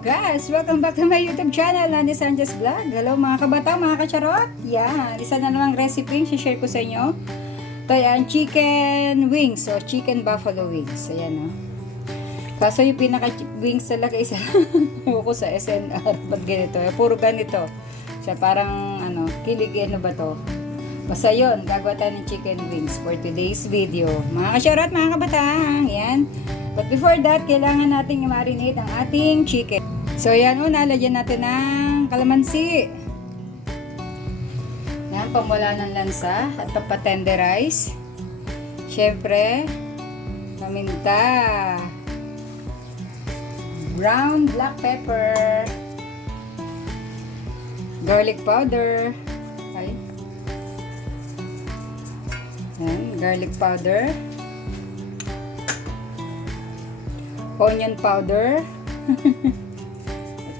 guys! Welcome back to my YouTube channel, Lani Sanchez Vlog. Hello mga kabata, mga kacharot. Yan, isa na namang recipe share ko sa inyo. Ito yan, chicken wings o chicken buffalo wings. Ayan o. Kaso yung pinaka wings talaga isa ko sa SNR. Ba't ganito? Puro ganito. Siya parang ano, kilig ano ba to? Basta yun, gagawa tayo ng chicken wings for today's video. Mga kacharot, mga kabatang, yan. But before that, kailangan nating i-marinate ang ating chicken. So, yan, una, lagyan natin ng kalamansi. Yan, pamwala ng lansa at papatenderize. Siyempre, paminta. Brown black pepper. Garlic powder. Ay. Yan, garlic powder. Onion powder.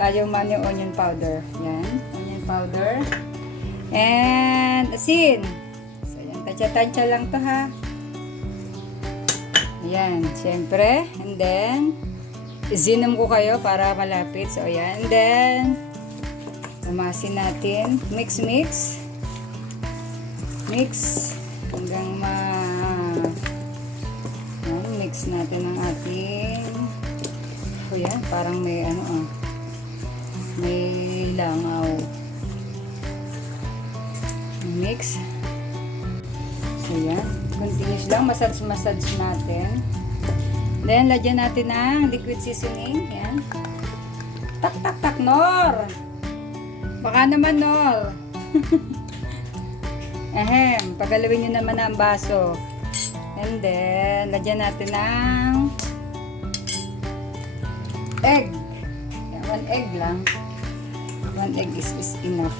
Ayaw man yung onion powder. Yan. Onion powder. And asin. So, yan. Tansya-tansya lang to ha. Yan. Siyempre. And then, izinom ko kayo para malapit. So, yan. And then, umasin natin. Mix. Mix. Hanggang mix natin ang ating yan, parang may ano may langaw. Mix. So yan, continuous lang, massage natin. Then lagyan natin ng liquid seasoning. Yan. Tak Nor. Baka naman Nor. Pagalawin nyo naman ang baso. And then, lagyan natin ng egg. Yan, 1 egg lang. 1 egg is enough.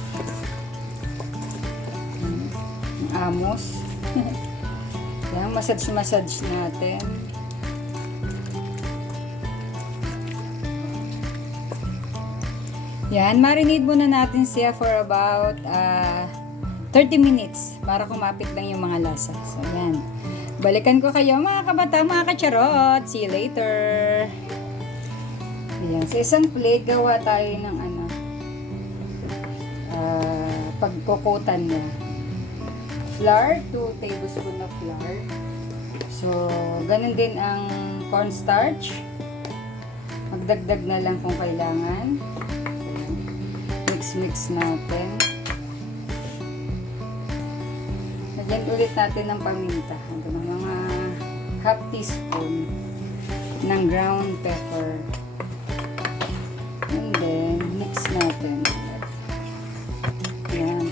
Ang amos. Yan, massage natin. Yan, marinate muna natin siya for about 30 minutes para kumapit lang yung mga lasa. So, yan. Balikan ko kayo mga kabata, mga kacharot. See you later. Ayan. Sa isang plate, gawa tayo ng pagkukutan niya. Flour, 2 tablespoon of flour. So, ganun din ang cornstarch. Magdagdag na lang kung kailangan. Mix natin. Lagyan ulit natin ng paminta. Ito ng mga half teaspoon ng ground pepper. And then, mix natin. Yan.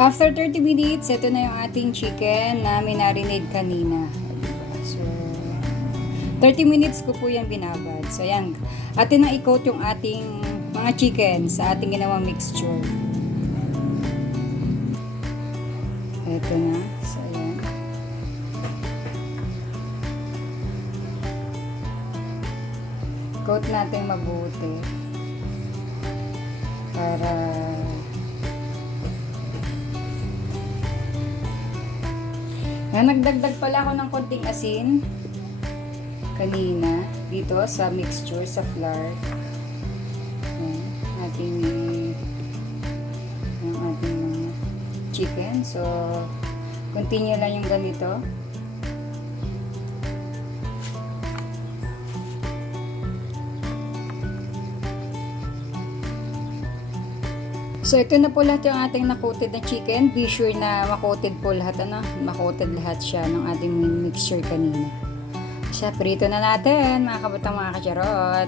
After 30 minutes, ito na yung ating chicken na minarinade kanina. So, 30 minutes ko po yan binabad. So, yan. Atin na i-coat yung ating mga chicken sa ating ginawang mixture. Ito na. So, ayan. Coat natin mabuti. Para nagdagdag pala ako ng konting asin kanina dito sa mixture, sa flour. Yung ating chicken. So, continue lang yung ganito. So, ito na po lahat yung ating na-coated na chicken. Be sure na ma-coated po lahat, ma-coated lahat siya ng ating mixture kanina. Siya, prito na natin, mga kabatang, mga kacharot.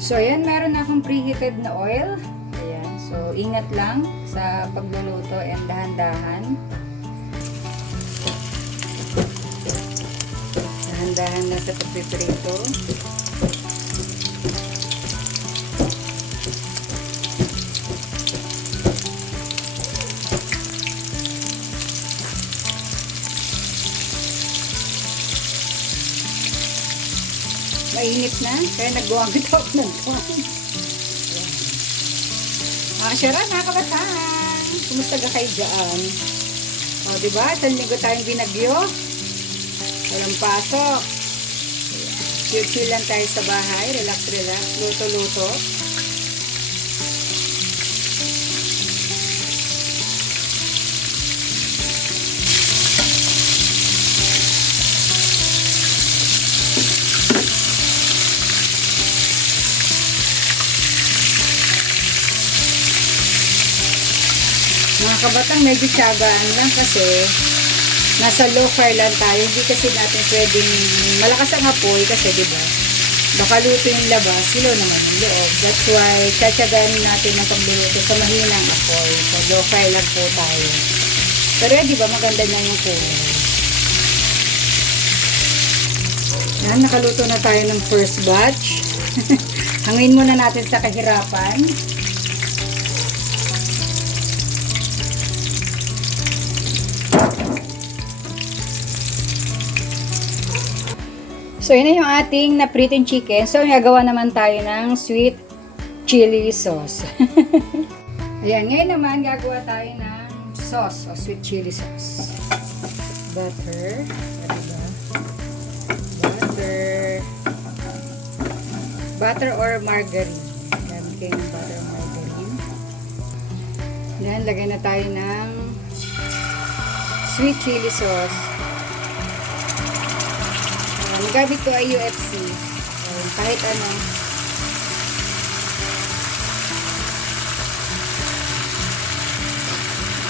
So, ayan, meron na akong preheated na oil. Ayan, so, ingat lang sa pagluluto and dahan-dahan. Dahan-dahan lang sa pagpiprito. Mainit na, kaya nagbuwagit ako ng tuwan. Mga kasyara, mga kabataan, kumusta ka kayo dyan? O, diba? Isang linggo tayong binagyo. Walang pasok. Chill lang tayo sa bahay. Relax. Luto-luto. Mga kabatang, medyo tiyagaan lang kasi nasa low fire lang tayo. Hindi kasi natin pwedeng malakas ang apoy kasi diba, baka luto yung labas, silo naman yung loob. That's why tiyagaan natin ang pagluluto sa mahinang apoy. So low fire lang po tayo. Pero diba, maganda na yung kulay. Yan, nakaluto na tayo ng first batch. Hangin muna natin sa kahirapan. So, yun na yung ating na-pritten chicken. So, gagawa naman tayo ng sweet chili sauce. Ayan, ngayon naman gagawa tayo ng sauce o sweet chili sauce. Butter. Butter or margarine. Gamit kayo ng butter or margarine. Yan, lagay na tayo ng sweet chili sauce. Ang gamit ko ay UFC. Kahit ano.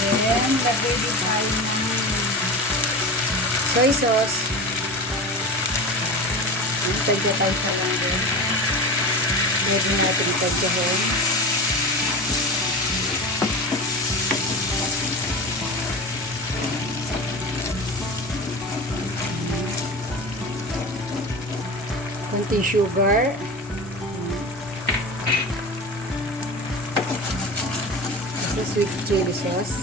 Ayan, lagay din tayo ng soy sauce. Tagya tayo sa lang din. Pwede natin itagyahin. Konting sugar. Ito sweet chili sauce.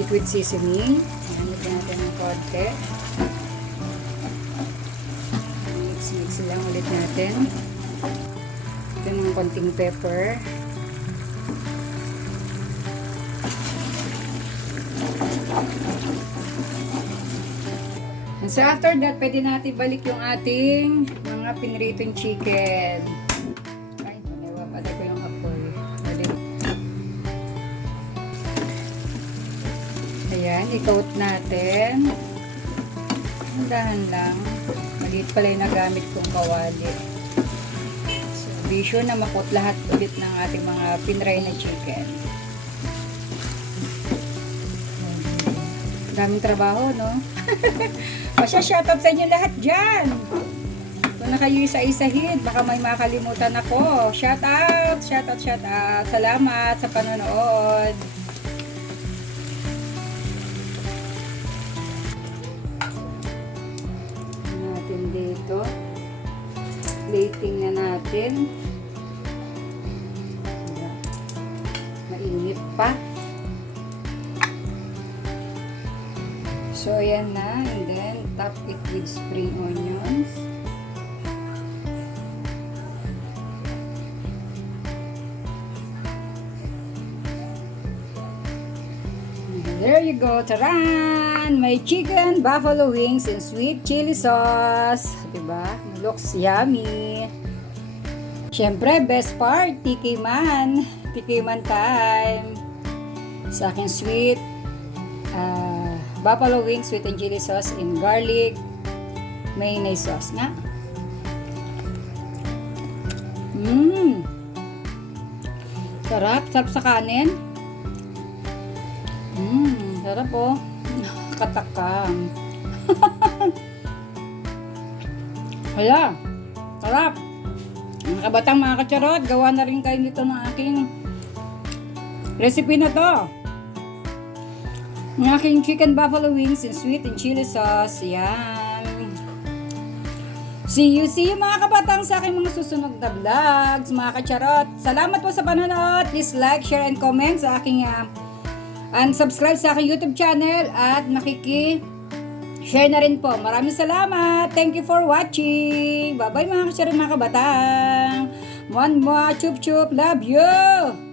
Liquid seasoning. Hanap natin ng konti. Mix lang ulit natin. Ito ng konting pepper. So after that, pwede natin balik yung ating mga pinritong chicken. Ay, patay ko yung apoy. Balik. Ayan, i-coat natin. Dahan lang. Maliit pala yung nagamit kong kawali. So, be sure na makot lahat ulit ng ating mga pinray na chicken. Daming trabaho, no? Masya-shoutout sa inyo lahat dyan. Kung na kayo isa-isahin, baka may makalimutan ako. Shoutout. Salamat sa panonood. Natin dito. Plating na natin. Mainit pa. So, yan na. And then, top it with spring onions. And there you go. Taran! May chicken buffalo wings and sweet chili sauce. Diba? Looks yummy. Siyempre, best part, tikiman. Tikiman time. Sa akin sweet buffalo wings sweet and chili sauce in garlic mayonnaise sauce nga. Sarap sa kanin. Sarap po. Katakam. Kaya, sarap. Mga kabatang, mga kacharot, gawa na rin kayo nito ng aking recipe na to. Ang aking chicken buffalo wings and sweet and chili sauce. Yan. See you mga kabatang sa aking mga susunod na vlogs, mga kacharot. Salamat po sa panonood. Please like, share, and comment sa aking and subscribe sa aking YouTube channel at share na rin po. Maraming salamat. Thank you for watching. Bye-bye mga kacharot, mga kabatang. One more chup chup. Love you.